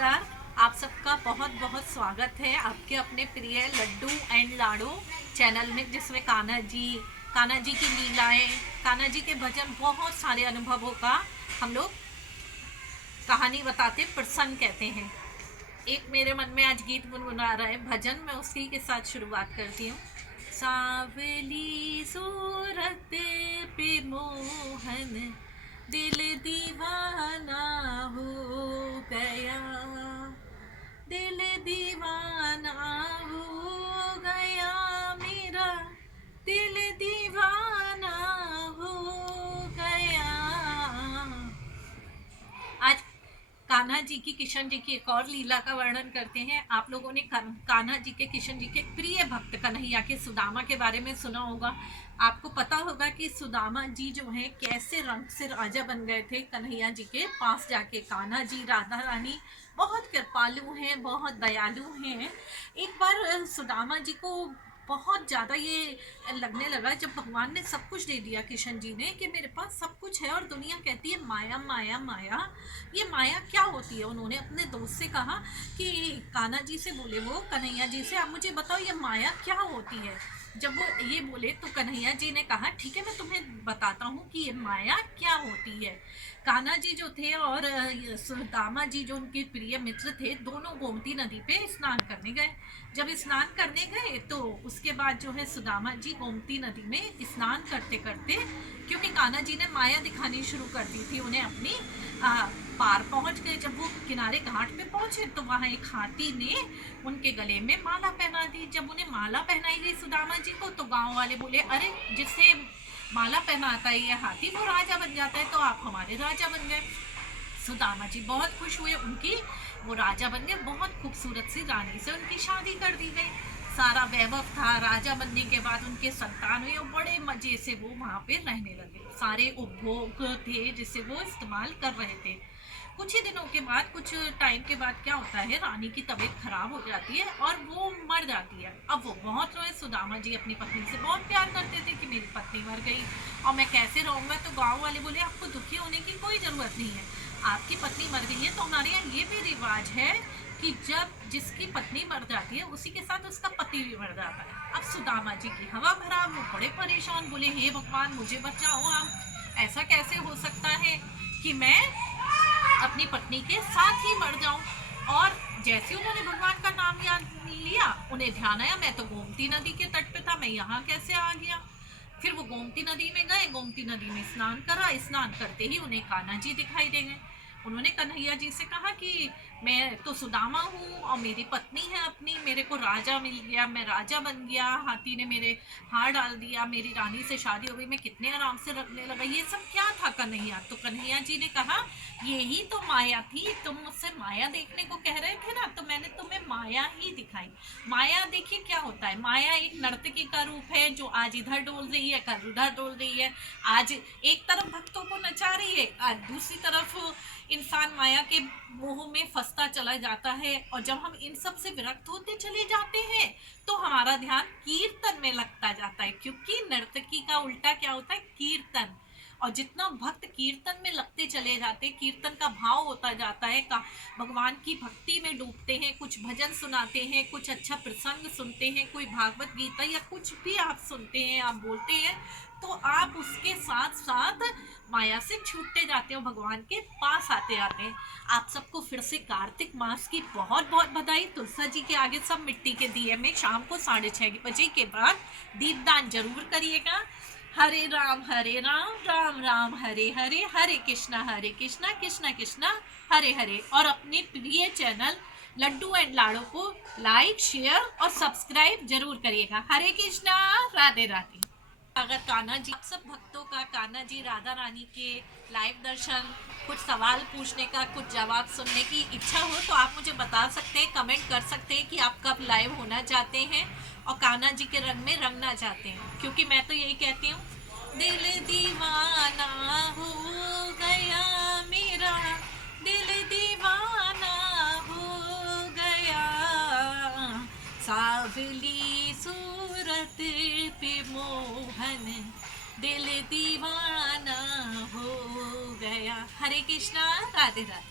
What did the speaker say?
नमस्कार। आप सबका बहुत बहुत स्वागत है आपके अपने प्रिय लड्डू एंड लाडू चैनल में, जिसमें कान्हा जी की लीलाएं, कान्हा जी के भजन, बहुत सारे अनुभवों का हम लोग कहानी बताते प्रसंग कहते हैं। एक मेरे मन में आज गीत गुनगुना रहा है भजन, मैं उसी के साथ शुरुआत करती हूँ। सांवली सूरत पे मोहन, दिल दीवाना हो गया, दिल दीवाना हो गया, मेरा दिल दीवाना हो गया। आज कान्हा जी की, किशन जी की एक और लीला का वर्णन करते हैं। आप लोगों ने कान्हा जी के, किशन जी के प्रिय भक्त कन्हैया के सुदामा के बारे में सुना होगा। आपको पता होगा कि सुदामा जी जो है कैसे रंग से राजा बन गए थे कन्हैया जी के पास जाके। कान्हा जी, राधा रानी बहुत कृपालु हैं, बहुत दयालु हैं। एक बार सुदामा जी को बहुत ज़्यादा ये लगने लगा, जब भगवान ने सब कुछ दे दिया किशन जी ने, कि मेरे पास सब कुछ है और दुनिया कहती है माया माया माया, ये माया क्या होती है। उन्होंने अपने दोस्त से कहा कि कान्हा जी से बोले, वो कन्हैया जी से, आप मुझे बताओ ये माया क्या होती है। जब वो ये बोले तो कन्हैया जी ने कहा ठीक है, मैं तुम्हें बताता हूँ कि ये माया क्या होती है। कान्हा जी जो थे और सुदामा जी जो उनके प्रिय मित्र थे, दोनों गोमती नदी पे स्नान करने गए। जब स्नान करने गए तो उसके बाद जो है सुदामा जी गोमती नदी में स्नान करते करते, क्योंकि कान्हा जी ने माया दिखानी शुरू कर दी थी उन्हें अपनी, पार पहुंच गए। जब वो किनारे घाट पे पहुंचे तो वहां एक हाथी ने उनके गले में माला पहना दी। जब उन्हें माला पहनाई गई सुदामा जी को, तो गांव वाले बोले, अरे जिससे माला पहनाता है ये हाथी, वो राजा बन जाता है, तो आप हमारे राजा बन गए। सुदामा जी बहुत खुश हुए, उनकी वो राजा बन गए। बहुत खूबसूरत सी रानी से उनकी शादी कर दी गई। सारा वैभव था। राजा बनने के बाद उनके संतान हुए और बड़े मजे से वो वहाँ पे रहने लगे। सारे उपभोग थे जिसे वो इस्तेमाल कर रहे थे। कुछ ही दिनों के बाद, कुछ टाइम के बाद क्या होता है, रानी की तबीयत खराब हो जाती है और वो मर जाती है। अब वो बहुत रोए। सुदामा जी अपनी पत्नी से बहुत प्यार करते थे कि मेरी पत्नी मर गई और मैं कैसे रहूँगा। तो गाँव वाले बोले, आपको दुखी होने की कोई ज़रूरत नहीं है, आपकी पत्नी मर गई है तो हमारे यहाँ ये भी रिवाज है कि जब जिसकी पत्नी मर जाती है उसी के साथ उसका पति भी मर जाता है। अब सुदामा जी की हवा भराव, वो बड़े परेशान, बोले हे भगवान मुझे बचाओ, आप ऐसा कैसे हो सकता है कि मैं अपनी पत्नी के साथ ही मर जाऊं। और जैसे उन्होंने भगवान का नाम याद लिया, उन्हें ध्यान आया मैं तो गोमती नदी के तट पे था, मैं यहाँ कैसे आ गया। फिर वो गोमती नदी में गए, गोमती नदी में स्नान करा। स्नान करते ही उन्हें कान्हा जी दिखाई दे गए। उन्होंने कन्हैया जी से कहा कि मैं तो सुदामा हूँ और मेरी पत्नी है अपनी, मेरे को राजा मिल गया, मैं राजा बन गया, हाथी ने मेरे हार डाल दिया, मेरी रानी से शादी हो गई, मैं कितने आराम से रखने लगा, ये सब क्या था कन्हैया। तो कन्हैया जी ने कहा यही तो माया थी, तुम मुझसे माया देखने को कह रहे थे ना, तो मैंने तुम्हें माया ही दिखाई। माया देखिए क्या होता है, माया एक नर्तकी का रूप है जो आज इधर डोल रही है, कल उधर डोल रही है। आज एक तरफ भक्तों को नचा रही है, आज दूसरी तरफ इंसान माया के मोह में फंसता चला जाता है। और जब हम इन सब से विरक्त होते चले जाते हैं तो हमारा ध्यान कीर्तन में लगता जाता है, क्योंकि नर्तकी का उल्टा क्या होता है, कीर्तन। और जितना भक्त कीर्तन में लगते चले जाते, कीर्तन का भाव होता जाता है, का भगवान की भक्ति में डूबते हैं, कुछ भजन सुनाते हैं, कुछ अच्छा प्रसंग सुनते हैं, कोई भागवत गीता या कुछ भी आप सुनते हैं, आप बोलते हैं, तो आप उसके साथ साथ माया से छूटते जाते हो, भगवान के पास आते आते हैं। आप सबको फिर से कार्तिक मास की बहुत बहुत बधाई। तुलसा जी के आगे सब मिट्टी के दिए में शाम को 6:30 बजे के बाद दीपदान जरूर करिएगा। हरे राम राम राम हरे हरे, हरे कृष्णा कृष्णा कृष्णा हरे हरे। और अपने प्रिय चैनल लड्डू एंड लाडो को लाइक, शेयर और सब्सक्राइब जरूर करिएगा। हरे कृष्णा, राधे राधे। अगर कान्हा जी, आप सब भक्तों का कान्हा जी राधा रानी के लाइव दर्शन, कुछ सवाल पूछने का, कुछ जवाब सुनने की इच्छा हो तो आप मुझे बता सकते हैं, कमेंट कर सकते हैं कि आप कब लाइव होना चाहते हैं और कान्हा जी के रंग में रंगना चाहते हैं। क्योंकि मैं तो यही कहती हूँ, दिल दीवाना हो गया, मेरा दिल दीवाना हो गया, सावली सूरत पे मोहन, दिल दीवाना हो गया। हरे कृष्णा, राधे राधे।